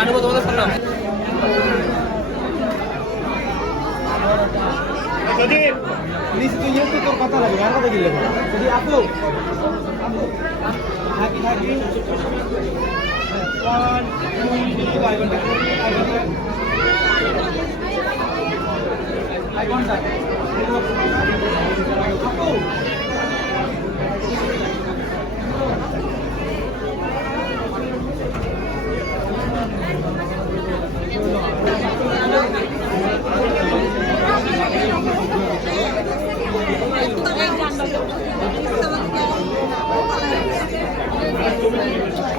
আনবো তোমাদের সালাম। যদি নিশ্চয়ই ইউকে তোর কথা লাগে আর কথা গিলে যদি আপু থাকি থাকি 1 2 আই কন্টাক্ট আপু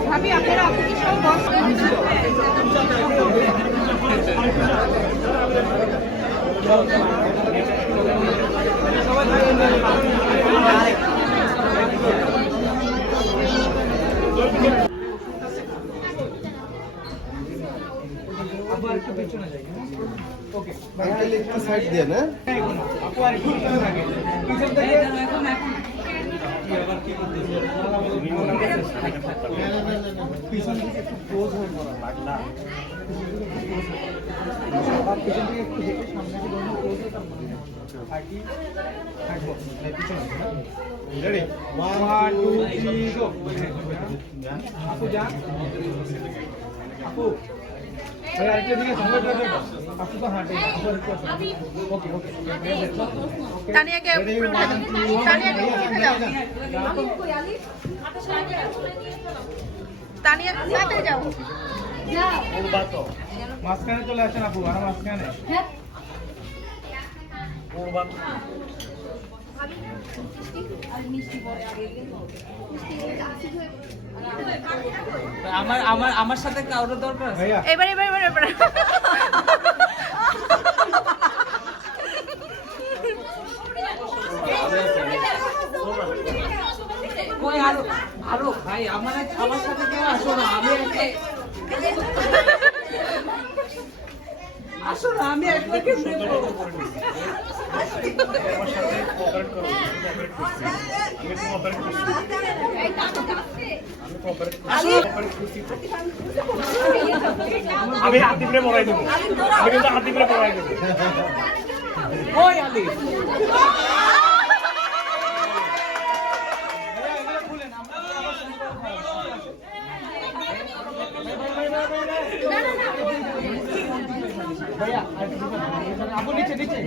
ভাবি আপনারা আপনি কি সব বস আপু আর একটু পেছনে যাই ওকে ভাই একটু সাইড দেন হ্যাঁ আপু আর একটু পেছনে থাকে পিছন থেকে এখন আবার কি করতেছে পিছন থেকে একটু ক্লোজ হয়ে পড়া লাগলা আর পিছন থেকে একটু দেখে সামনে কি ধরনের ক্লোজ হয়ে তার মানে থাকি থাকবো পিছনে রেডি 1 2 3 গো আপু যা আপু अरे आरके दिए समझ लो आपको तो हां ओके ओके तानिया के तानिया के उठे जाओ तानिया साथे जाओ वो बात तो মাঝখানে চলে আসেন আপু আর মাঝখানে হ্যাঁ ও বাত আমার আমার আমার সাথে কারোর দরকার আছে ভাইয়া এবার এবার এবার এবার কই আরো আরো ভাই আমার আমার সাথে কেউ আসো না আমি আসো না আমি একবার কেমনে করব আমার সাথে কোঅপারেট করো কোঅপারেট করছি আমি কোঅপারেট করছি আমি হাত দিলে পড়াই দেব আমি কিন্তু হাত দিলে পড়াই দেব ওই আলি ভাইয়া আপু নিচে নিচে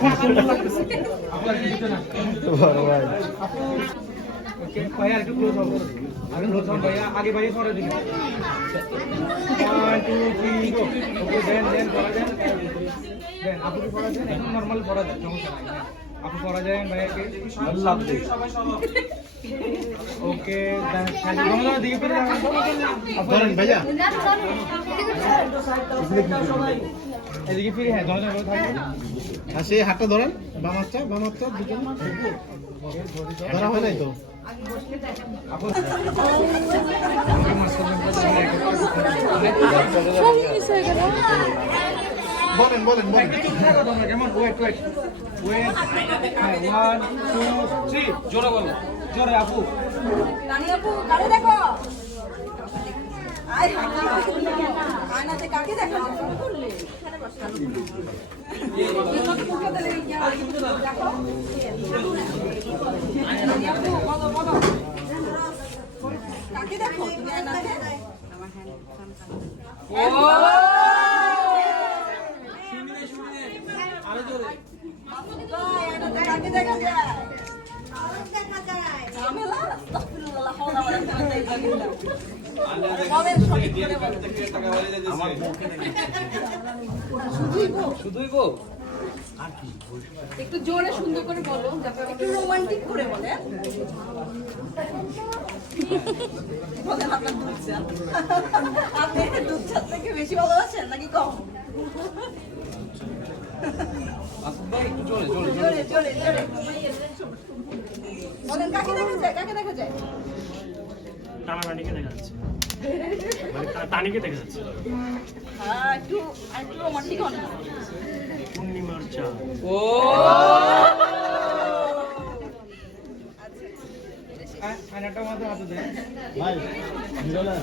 খুব সুন্দর লাগতেছে আপু আর নিচে না বড় ভাই আপু ওকে ভাইয়া একটু ক্লোজ হবে আগে ক্লোজ হন ভাইয়া আগে ভাইয়া সরে দিন 1 2 3 গো ওকে দেন পড়া দেন দেন আপু কি পড়া দেন এখন নরমাল পড়া দেন সমস্যা নাই হ্যাঁ আপু পড়া দেন ভাইয়াকে আল্লাহ হাফেজ ওকে দেন আমরা দিকে ফিরে ধরেন ভাইয়া এদিকে ফিরে হ্যাঁ ধরেন থাকবে আর সেই হাতটা ধরেন বাম হাতটা দুজন ধরা হয় নাই তো বলেন কেমন ওয়েট 1 2 3 জোরে বলো জোরে আপু রানী আপু কারে দেখো আয় আয়নাতে কাকে দেখো করলে কাকে দেখো তুমি আয়নাতে আরো জোরে কাকে দেখা যায় ঝামেলা আস্তাগফিরুল্লাহ হাওলা ওয়ালা কুওয়াতা ইল্লা বিল্লাহ বলেন সঠিক করে বলেন আমার মুখে শুধুই গো একটু জোরে সুন্দর করে বলো একটু রোমান্টিক করে বলেন বলেন আপনার দুধ চা আপনি দুধ চা থেকে বেশি ভালোবাসেন নাকি কম আসুন ভাই একটু জোরে জোরে জোরে জোরে জোরে বলেন কাকে দেখা যায় টানাটানিকে দেখা যাচ্ছে মানে টানিকে দেখা যাচ্ছে হ্যাঁ একটু রোমান্টিক হন পূর্ণিমার চা ও আয়নাটা আমাদের হাতে দেন। ভাই নিরলা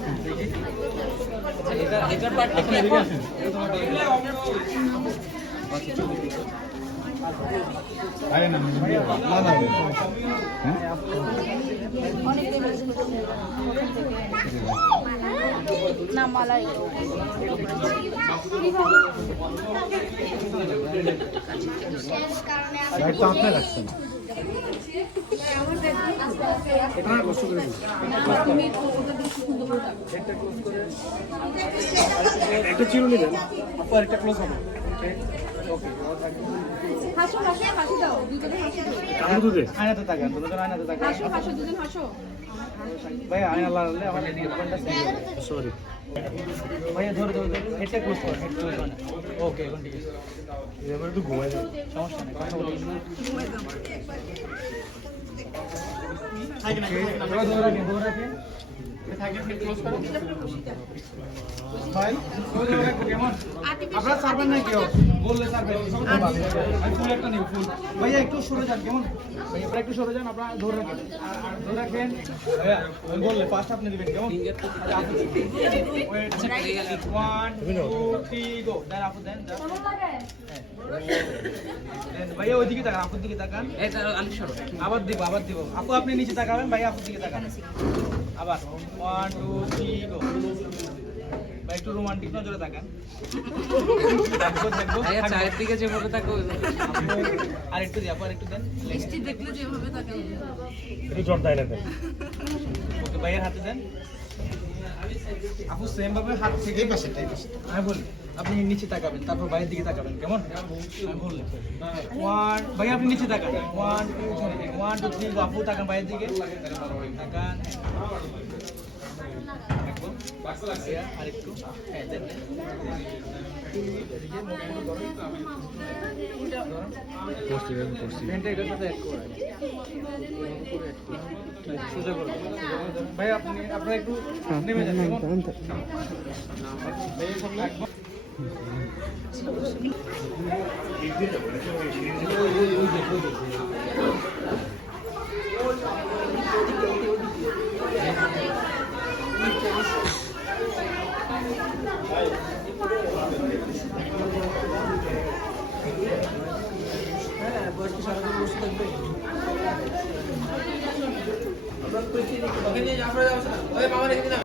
এটার পার্টটা কি এখন? আরে না না না হ্যাঁ অনেক দেরি হয়েছিল। না মালাই ভাই তো আপনি রাখছেন এখানে কষ্ট করে দিন। একটা চিরুনি দেন। আপু আরেকটা ক্লোজ হবে। ওকে। হাসো হাসো হাসি দাও দুজনে হাসি দাও আমি দুধে আয়নাতে তাকান, দুজন আয়নাতে তাকান। হাসো হাসো দুজন হাসো ভাই আয়না লাগালে আমার দোকানটা সেভ হবে। সরি ভাইয়া ধরে ধরে হেডটা ক্লোজ করো, হেড ক্লোজ করো। ওকে এখন ঠিক আছে। এবার একটু ঘুমাই যাও, সমস্যা নেই, কথা বলি। ধরে রাখেন, ধরে রাখেন। থাকেন, হেড ক্লোজ করো। ভাই ধরে রাখো কেমন? আপনারা সারবেন না কেউ? বললে সারবেন। আমি ফুল একটা নিব, ফুল। ভাইয়া একটু সরে যান কেমন? ভাইয়া একটু সরে যান, আপনারা ধরে রাখেন। ধরে রাখেন। ভাইয়া আমি বললে ফার্স্ট আপনি দিবেন কেমন? আচ্ছা, পেয়ে গেলাম। 1 2 3 গো। দেন আপু দেন। দেন ভাইয়া ওইদিকে তাকান, আপুর দিকে তাকান। এই তার আমি সরো। আবার দিব, আবার দিব। আপু আপনি নিচে তাকাবেন, ভাইয়া আপুর দিকে তাকান। আবার 1 2 3 গো। ভাই একটু রোমান্টিক নজরে তাকান। থাকবো থাকবো ভাইয়া চায়ের দিকে যেভাবে তাকো আর একটু দিই, আপু আর একটু দেন। মিষ্টি দেখলে যেভাবে তাকাও একটু জোর দেয় না ওকে ভাইয়ের হাতে দেন। আপু সেম ভাবে হাত থেকে এই পাশে আমি বলি আপনি নিচে তাকাবেন, তারপর বাইরের দিকে তাকাবেন কেমন? আমি বললি 1 ভাই আপনি নিচে তাকান। 1 2 3 আপু তাকান বাইরের দিকে তাকান। আরেকটু হ্যাঁ দেন। পেনটা এটার সাথে অ্যাড করে সোজা করুন। ভাই আপনি আপনারা একটু নেমে যান কেমন? ভাই সামনে একবার হ্যাঁ বয়স্ক সারাদিন বসে থাকবে। ওখানে যাও, আমরা যাও। ওই মামা রেখে দিলাম।